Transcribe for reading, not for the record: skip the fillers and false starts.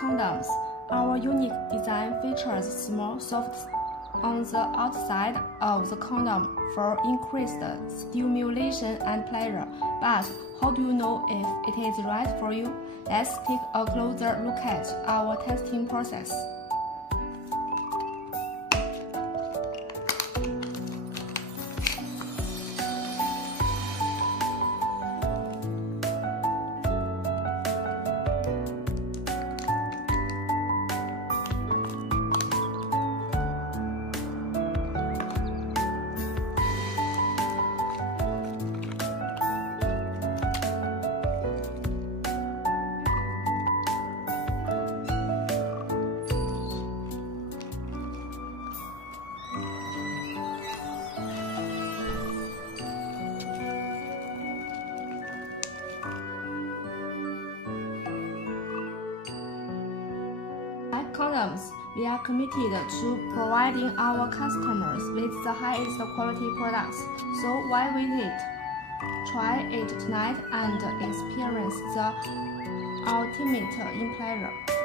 condoms. Our unique design features small, soft on the outside of the condom for increased stimulation and pleasure. But how do you know if it is right for you? Let's take a closer look at our testing process. At Condoms, we are committed to providing our customers with the highest quality products. So why wait? Try it tonight and experience the ultimate in pleasure.